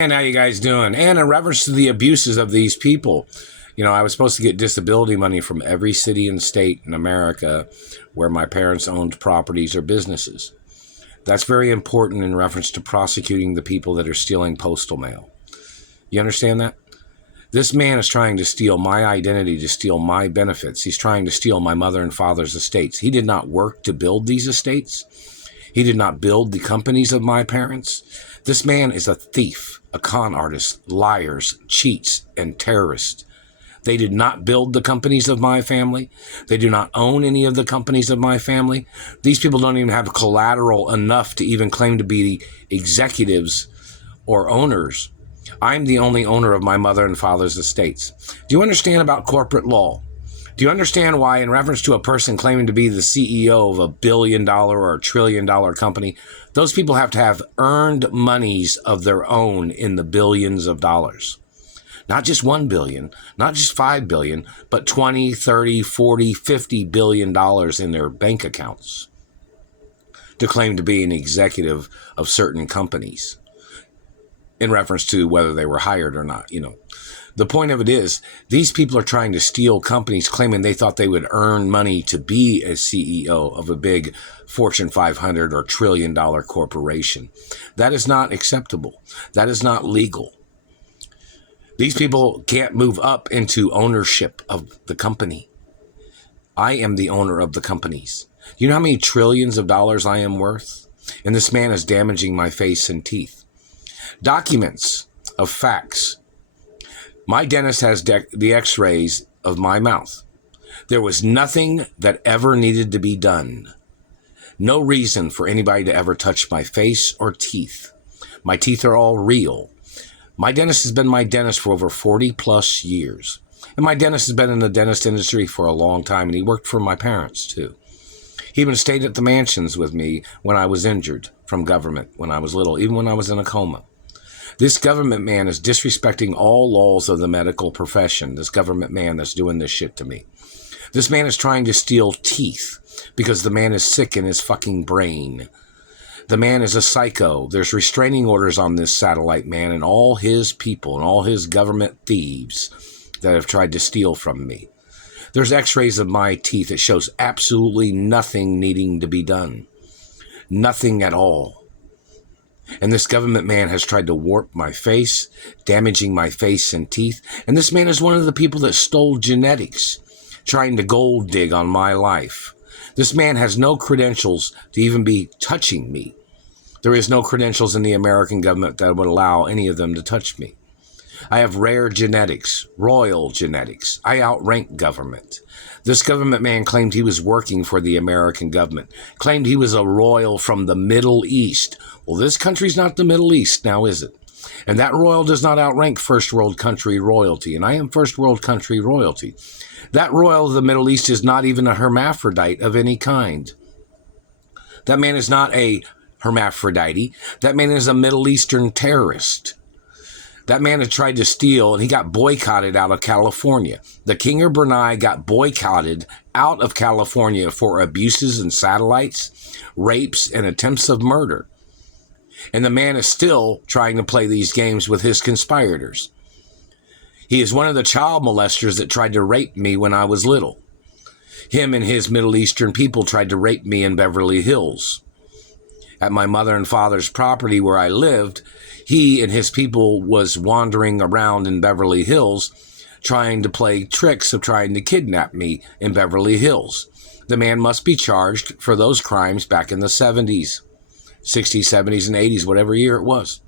And how you guys doing? And in reference to the abuses of these people, I was supposed to get disability money from every city and state in America where my parents owned properties or businesses. That's very important in reference to prosecuting the people that are stealing postal mail. You understand that? This man is trying to steal my identity, to steal my benefits. He's trying to steal my mother and father's estates. He did not work to build these estates. He did not build the companies of my parents. This man is a thief, a con artist, liars, cheats, and terrorist. They did not build the companies of my family. They do not own any of the companies of my family. These people don't even have collateral enough to even claim to be executives or owners. I'm the only owner of my mother and father's estates. Do you understand about corporate law? Do you understand why, in reference to a person claiming to be the CEO of $1 billion or $1 trillion company, those people have to have earned monies of their own in the billions of dollars? Not just 1 billion, not just 5 billion, but 20, 30, 40, 50 billion dollars in their bank accounts to claim to be an executive of certain companies in reference to whether they were hired or not. The point of it is, these people are trying to steal companies, claiming they thought they would earn money to be a CEO of a big Fortune 500 or $1 trillion corporation. That is not acceptable. That is not legal. These people can't move up into ownership of the company. I am the owner of the companies. You know how many trillions of dollars I am worth? And this man is damaging my face and teeth. Documents of facts. My dentist has the x-rays of my mouth. There was nothing that ever needed to be done. No reason for anybody to ever touch my face or teeth. My teeth are all real. My dentist has been my dentist for over 40 plus years. And my dentist has been in the dentist industry for a long time, and he worked for my parents too. He even stayed at the mansions with me when I was injured from government when I was little, even when I was in a coma. This government man is disrespecting all laws of the medical profession. This government man that's doing this shit to me. This man is trying to steal teeth because the man is sick in his fucking brain. The man is a psycho. There's restraining orders on this satellite man and all his people and all his government thieves that have tried to steal from me. There's x-rays of my teeth. It shows absolutely nothing needing to be done. Nothing at all. And this government man has tried to warp my face, damaging my face and teeth. And this man is one of the people that stole genetics, trying to gold dig on my life. This man has no credentials to even be touching me. There is no credentials in the American government that would allow any of them to touch me. I have rare genetics, royal genetics. I outrank government. This government man claimed he was working for the American government, claimed he was a royal from the Middle East. Well, this country's not the Middle East now, is it? And that royal does not outrank first world country royalty, and I am first world country royalty. That royal of the Middle East is not even a hermaphrodite of any kind. That man is not a hermaphrodite. That man is a Middle Eastern terrorist. That man had tried to steal, and he got boycotted out of California. The King of Brunei got boycotted out of California for abuses and satellites, rapes, and attempts of murder. And the man is still trying to play these games with his conspirators. He is one of the child molesters that tried to rape me when I was little. Him and his Middle Eastern people tried to rape me in Beverly Hills. At my mother and father's property where I lived, he and his people was wandering around in Beverly Hills trying to play tricks of trying to kidnap me in Beverly Hills. The man must be charged for those crimes back in the 70s, 60s, 70s, and 80s, whatever year it was.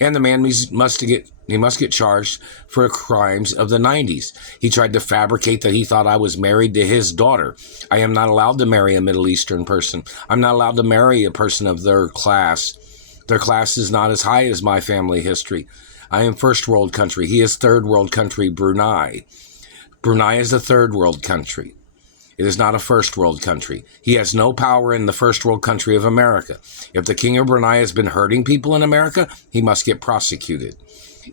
And the man must get charged for crimes of the 90s. He tried to fabricate that he thought I was married to his daughter. I am not allowed to marry a Middle Eastern person. I'm not allowed to marry a person of their class. Their class is not as high as my family history. I am first world country. He is third world country, Brunei. Brunei is a third world country. It is not a first world country. He has no power in the first world country of America. If the King of Brunei has been hurting people in America, he must get prosecuted.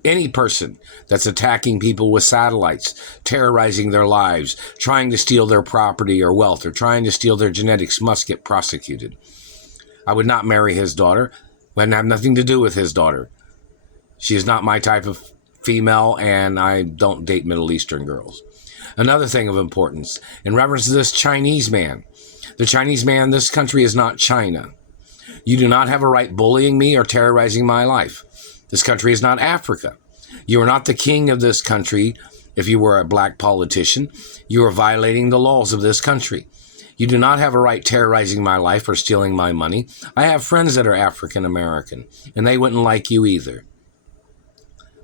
Any person that's attacking people with satellites, terrorizing their lives, trying to steal their property or wealth, or trying to steal their genetics must get prosecuted. I would not marry his daughter. I have nothing to do with his daughter. She is not my type of female, and I don't date Middle Eastern girls. Another thing of importance, in reference to this Chinese man, the Chinese man, this country is not China. You do not have a right bullying me or terrorizing my life. This country is not Africa. You are not the king of this country. If you were a black politician, you are violating the laws of this country. You do not have a right terrorizing my life or stealing my money. I have friends that are African American, and they wouldn't like you either.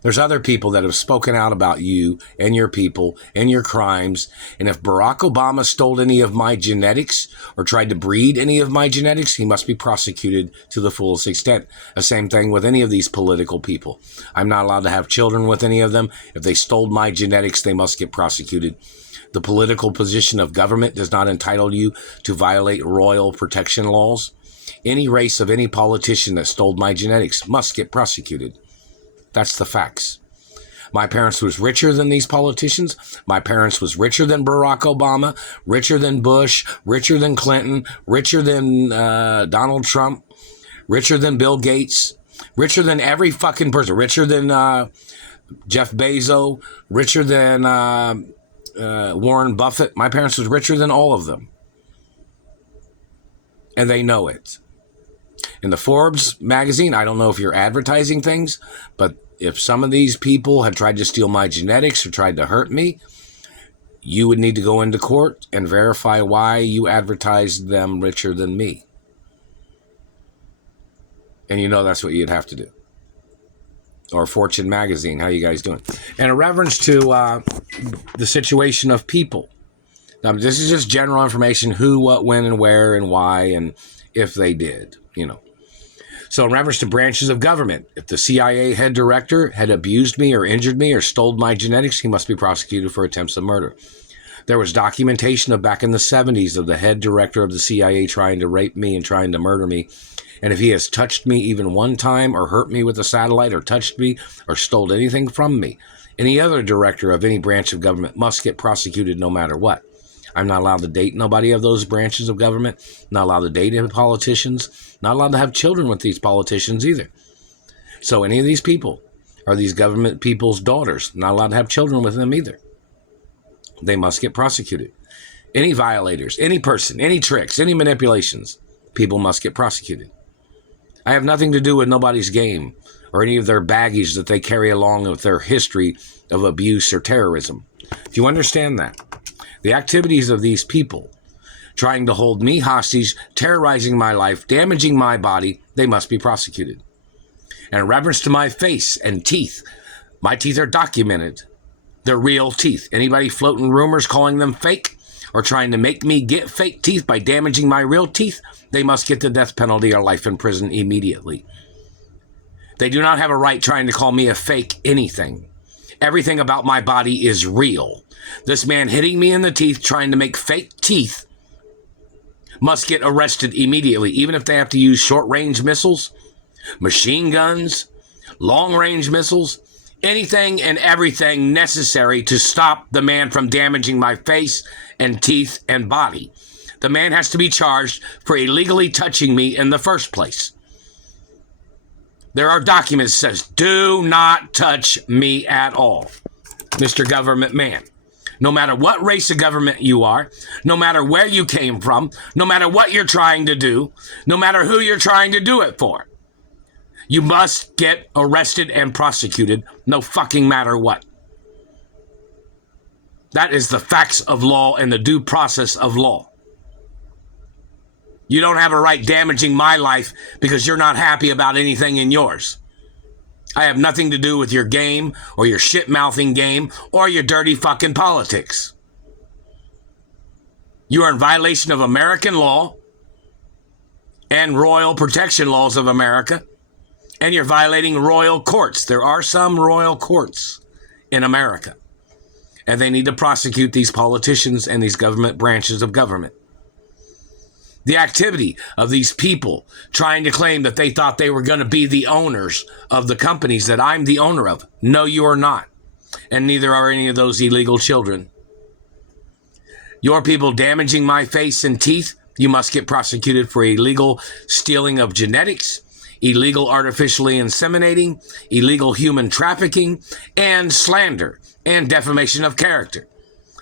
There's other people that have spoken out about you and your people and your crimes. And if Barack Obama stole any of my genetics or tried to breed any of my genetics, he must be prosecuted to the fullest extent. The same thing with any of these political people. I'm not allowed to have children with any of them. If they stole my genetics, they must get prosecuted. The political position of government does not entitle you to violate royal protection laws. Any race of any politician that stole my genetics must get prosecuted. That's the facts. My parents was richer than these politicians. My parents was richer than Barack Obama, richer than Bush, richer than Clinton, richer than Donald Trump, richer than Bill Gates, richer than every fucking person, richer than Jeff Bezos, richer than Warren Buffett. My parents was richer than all of them. And they know it. In the Forbes magazine, I don't know if you're advertising things, but if some of these people had tried to steal my genetics or tried to hurt me, you would need to go into court and verify why you advertised them richer than me. And you know that's what you'd have to do. Or Fortune magazine, how you guys doing? And in reference to the situation of people. Now, this is just general information, who, what, when, and where, and why, and if they did, you know. So in reference to branches of government, if the CIA head director had abused me or injured me or stole my genetics, he must be prosecuted for attempts of murder. There was documentation of back in the 70s of the head director of the CIA trying to rape me and trying to murder me. And if he has touched me even one time or hurt me with a satellite or touched me or stole anything from me, any other director of any branch of government must get prosecuted no matter what. I'm not allowed to date nobody of those branches of government, not allowed to date any politicians, not allowed to have children with these politicians either. So any of these people are these government people's daughters, not allowed to have children with them either. They must get prosecuted. Any violators, any person, any tricks, any manipulations, people must get prosecuted. I have nothing to do with nobody's game or any of their baggage that they carry along with their history of abuse or terrorism. If you understand that, the activities of these people trying to hold me hostage, terrorizing my life, damaging my body, they must be prosecuted. And in reference to my face and teeth, my teeth are documented. They're real teeth. Anybody floating rumors calling them fake or trying to make me get fake teeth by damaging my real teeth, they must get the death penalty or life in prison immediately. They do not have a right trying to call me a fake anything. Everything about my body is real. This man hitting me in the teeth, trying to make fake teeth, must get arrested immediately, even if they have to use short-range missiles, machine guns, long-range missiles, anything and everything necessary to stop the man from damaging my face and teeth and body. The man has to be charged for illegally touching me in the first place. There are documents that says, do not touch me at all, Mr. Government Man. No matter what race of government you are, no matter where you came from, no matter what you're trying to do, no matter who you're trying to do it for, you must get arrested and prosecuted, no fucking matter what. That is the facts of law and the due process of law. You don't have a right damaging my life because you're not happy about anything in yours. I have nothing to do with your game or your shit-mouthing game or your dirty fucking politics. You are in violation of American law and royal protection laws of America, and you're violating royal courts. There are some royal courts in America, and they need to prosecute these politicians and these government branches of government. The activity of these people trying to claim that they thought they were going to be the owners of the companies that I'm the owner of. No, you are not. And neither are any of those illegal children. Your people damaging my face and teeth, you must get prosecuted for illegal stealing of genetics, illegal artificially inseminating, illegal human trafficking, and slander and defamation of character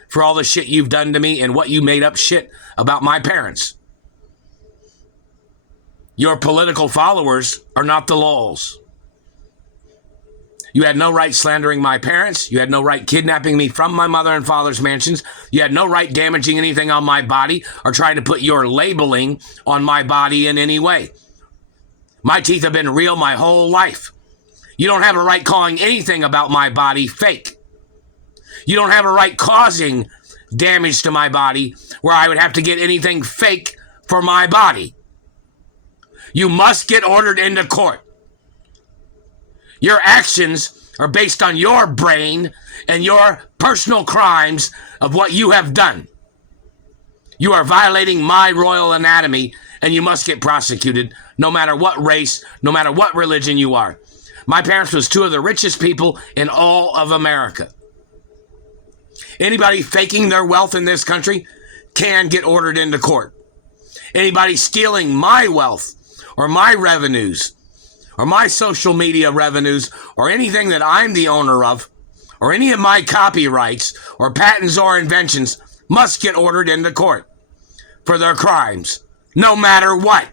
for all the shit you've done to me and what you made up shit about my parents. Your political followers are not the lols. You had no right slandering my parents. You had no right kidnapping me from my mother and father's mansions. You had no right damaging anything on my body or trying to put your labeling on my body in any way. My teeth have been real my whole life. You don't have a right calling anything about my body fake. You don't have a right causing damage to my body where I would have to get anything fake for my body. You must get ordered into court. Your actions are based on your brain and your personal crimes of what you have done. You are violating my royal anatomy, and you must get prosecuted no matter what race, no matter what religion you are. My parents was two of the richest people in all of America. Anybody faking their wealth in this country can get ordered into court. Anybody stealing my wealth or my revenues or my social media revenues or anything that I'm the owner of or any of my copyrights or patents or inventions must get ordered into court for their crimes, no matter what.